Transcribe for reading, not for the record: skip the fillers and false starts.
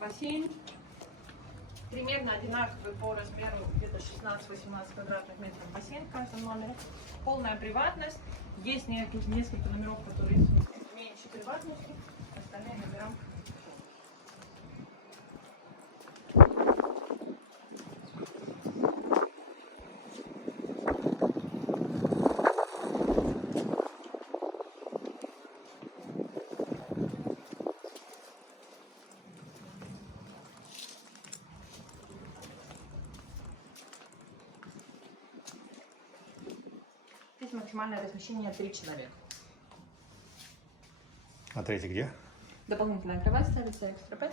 Бассейн примерно одинаковый по размеру, где-то 16-18 квадратных метров бассейн в каждом номере. Полная приватность. Есть несколько номеров, которые меньше приватности, остальные номера. Здесь максимальное размещение 3 человека. А третий где? Дополнительная кровать ставится экстра бед.